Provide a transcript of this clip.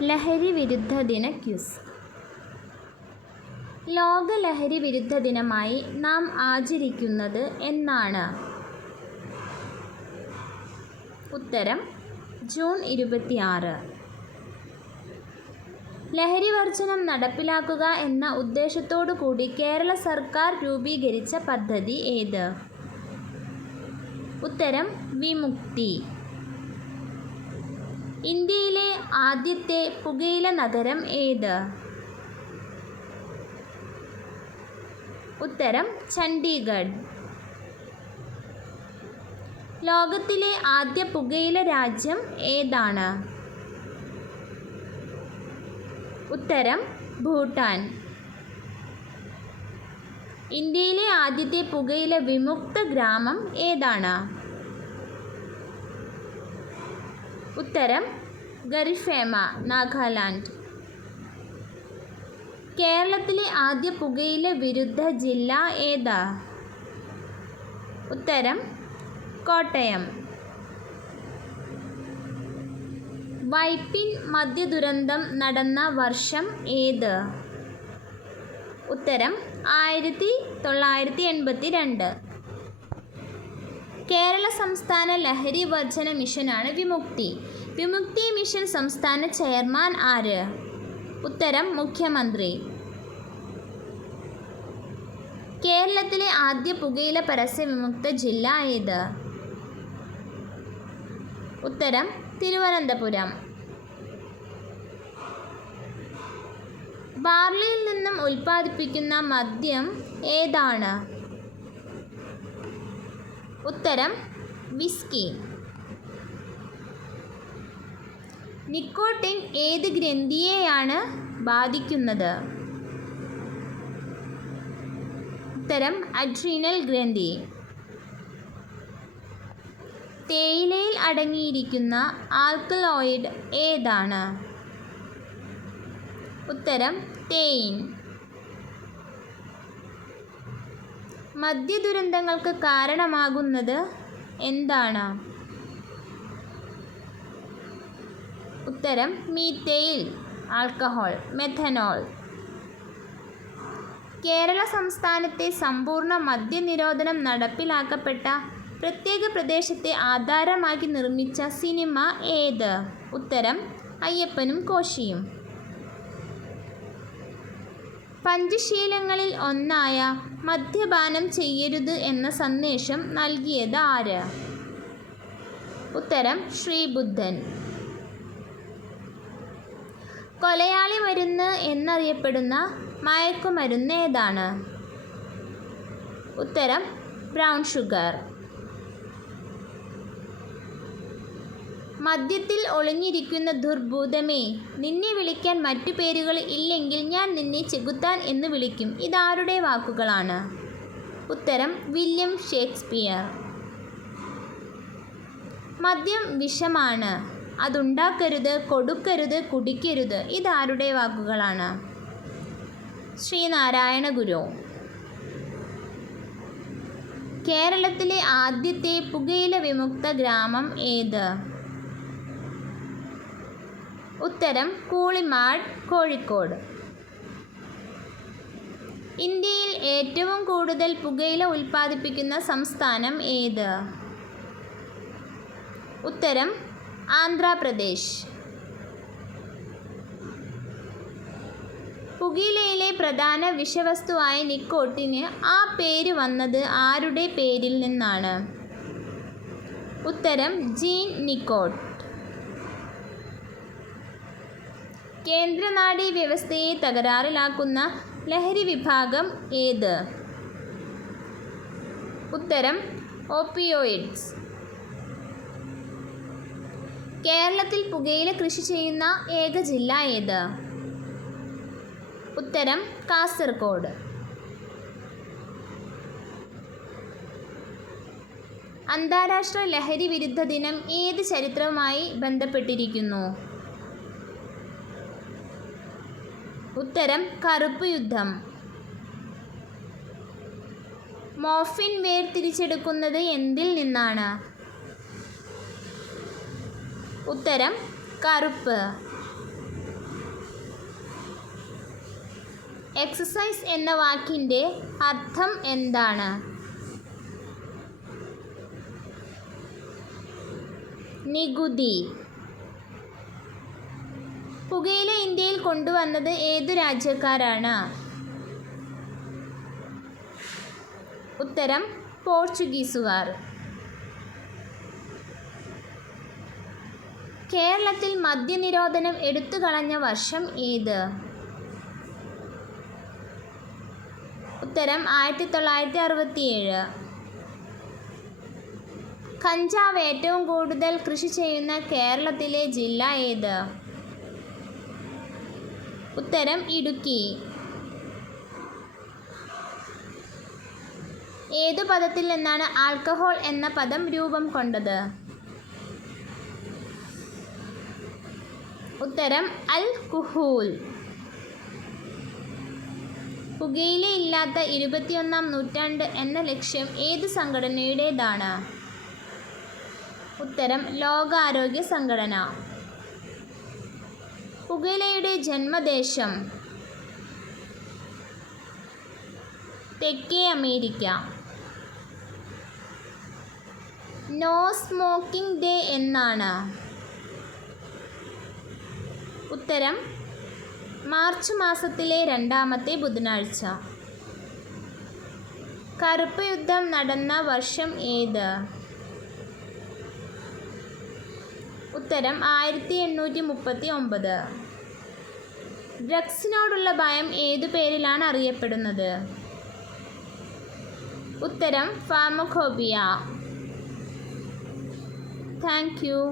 ലഹരി വിരുദ്ധ ദിന ക്വിസ്. ലോക ലഹരി വിരുദ്ധ ദിനമായി നാം ആചരിക്കുന്നത് എന്നാണ്? ഉത്തരം ജൂൺ 26. ലഹരി വർജനം നടപ്പിലാക്കുക എന്ന ഉദ്ദേശത്തോടു കൂടി കേരള സർക്കാർ രൂപീകരിച്ച പദ്ധതി ഏത്? ഉത്തരം വിമുക്തി. ഇന്ത്യയിലെ ആദ്യത്തെ പുകയില നഗരം ഏത്? ഉത്തരം ചണ്ഡീഗഡ്. ലോകത്തിലെ ആദ്യ പുകയില രാജ്യം ഏതാണ്? ഉത്തരം ഭൂട്ടാൻ. ഇന്ത്യയിലെ ആദ്യത്തെ പുകയില വിമുക്ത ഗ്രാമം ഏതാണ്? ഉത്തരം ഗരിഫേമ, നാഗാലാൻഡ്. കേരളത്തിലെ ആദ്യ പുകയില വിരുദ്ധ ജില്ല ഏത്? ഉത്തരം കോട്ടയം. വൈപ്പിൻ മദ്യദുരന്തം നടന്ന വർഷം ഏത്? ഉത്തരം 1982. കേരള സംസ്ഥാന ലഹരി വർജന മിഷനാണ് വിമുക്തി. വിമുക്തി മിഷൻ സംസ്ഥാന ചെയർമാൻ ആര്? ഉത്തരം മുഖ്യമന്ത്രി. കേരളത്തിലെ ആദ്യ പുകയില പരസ്യ വിമുക്ത ജില്ല ഏത്? ഉത്തരം തിരുവനന്തപുരം. ബാർലിയിൽ നിന്നും ഉൽപ്പാദിപ്പിക്കുന്ന മദ്യം ഏതാണ്? ഉത്തരം വിസ്കി. നിക്കോട്ടിൻ ഏത് ഗ്രന്ഥിയെയാണ് ബാധിക്കുന്നത്? ഉത്തരം അഡ്രീനൽ ഗ്രന്ഥി. തേയിലയിൽ അടങ്ങിയിരിക്കുന്ന ആൽക്കലോയിഡ് ഏതാണ്? ഉത്തരം തെയിൻ. മദ്യദുരന്തങ്ങൾക്ക് കാരണമാകുന്നത് എന്താണ്? ഉത്തരം മീഥൈൽ ആൽക്കഹോൾ, മെഥനോൾ. കേരള സംസ്ഥാനത്തെ സമ്പൂർണ്ണ മദ്യനിരോധനം നടപ്പിലാക്കപ്പെട്ട പ്രത്യേക പ്രദേശത്തെ ആധാരമാക്കി നിർമ്മിച്ച സിനിമ ഏത്? ഉത്തരം അയ്യപ്പനും കോശിയും. പഞ്ചശീലങ്ങളിൽ ഒന്നായ മദ്യപാനം ചെയ്യരുത് എന്ന സന്ദേശം നൽകിയത് ആര്? ഉത്തരം ശ്രീബുദ്ധൻ. കൊലയാളി മരുന്ന് എന്നറിയപ്പെടുന്ന മയക്കുമരുന്ന് ഏതാണ്? ഉത്തരം ബ്രൗൺ ഷുഗർ. മദ്യത്തിൽ ഒളിഞ്ഞിരിക്കുന്ന ദുർഭൂതമേ, നിന്നെ വിളിക്കാൻ മറ്റു പേരുകൾ ഇല്ലെങ്കിൽ ഞാൻ നിന്നെ ചെകുത്താൻ എന്ന് വിളിക്കും. ഇതാരുടെ വാക്കുകളാണ്? ഉത്തരം വില്യം ഷേക്സ്പിയർ. മദ്യം വിഷമാണ്, അതുണ്ടാക്കരുത്, കൊടുക്കരുത്, കുടിക്കരുത്. ഇതാരുടെ വാക്കുകളാണ്? ശ്രീനാരായണ ഗുരു. കേരളത്തിലെ ആദ്യത്തെ പുകയില വിമുക്ത ഗ്രാമം ഏത്? ഉത്തരം കൂളിമാട്, കോഴിക്കോട്. ഇന്ത്യയിൽ ഏറ്റവും കൂടുതൽ പുകയില ഉൽപ്പാദിപ്പിക്കുന്ന സംസ്ഥാനം ഏത്? ഉത്തരം ആന്ധ്രാപ്രദേശ്. പുകയിലയിലെ പ്രധാന വിഷവസ്തുവായ നിക്കോട്ടിന് ആ പേര് വന്നത് ആരുടെ പേരിൽ നിന്നാണ്? ഉത്തരം ജീൻ നിക്കോട്ട്. കേന്ദ്ര നാഡീ വ്യവസ്ഥയെ തകരാറിലാക്കുന്ന ലഹരി വിഭാഗം ഏത്? ഉത്തരം ഓപ്പിയോയിഡ്സ്. കേരളത്തിൽ പുകയില കൃഷി ചെയ്യുന്ന ഏക ജില്ല ഏത്? ഉത്തരം കാസർഗോഡ്. അന്താരാഷ്ട്ര ലഹരി വിരുദ്ധ ദിനം ഏത് ചരിത്രവുമായി ബന്ധപ്പെട്ടിരിക്കുന്നു? ഉത്തരം കറുപ്പ് യുദ്ധം. മോർഫിൻ വേർതിരിച്ചെടുക്കുന്നത് എന്തിൽ നിന്നാണ്? ഉത്തരം കറുപ്പ്. എക്സസൈസ് എന്ന വാക്കിൻ്റെ അർത്ഥം എന്താണ്? നികുതി. പുകയില ഇന്ത്യയിൽ കൊണ്ടുവന്നത് ഏതു രാജ്യക്കാരാണ്? ഉത്തരം പോർച്ചുഗീസുകാർ. കേരളത്തിൽ മദ്യനിരോധനം എടുത്തുകളഞ്ഞ വർഷം ഏത്? ഉത്തരം 1967. കഞ്ചാവ് ഏറ്റവും കൂടുതൽ കൃഷി ചെയ്യുന്ന കേരളത്തിലെ ജില്ല ഏത്? ഉത്തരം ഇടുക്കി. ഏതു പദത്തിൽ നിന്നാണ് ആൽക്കഹോൾ എന്ന പദം രൂപം കൊണ്ടത്? ഉത്തരം അൽ-കുഹൂൽ. പുകയിലയില്ലാത്ത 21-ാം നൂറ്റാണ്ട് എന്ന ലക്ഷ്യം ഏത് സംഘടനയുടേതാണ്? ഉത്തരം ലോകാരോഗ്യ സംഘടന. പുകയിലയുടെ ജന്മദേശം? തെക്കേ അമേരിക്ക. നോ സ്മോക്കിംഗ് ഡേ എന്നാണ്? ഉത്തരം മാർച്ച് മാസത്തിലെ 2ാമത്തെ ബുധനാഴ്ച. കറുപ്പ് യുദ്ധം നടന്ന വർഷം ഏത്? ഉത്തരം 1839. ഡ്രഗ്സിനോടുള്ള ഭയം ഏതു പേരിലാണ് അറിയപ്പെടുന്നത്? ഉത്തരം ഫാർമക്കോപിയ. Thank you.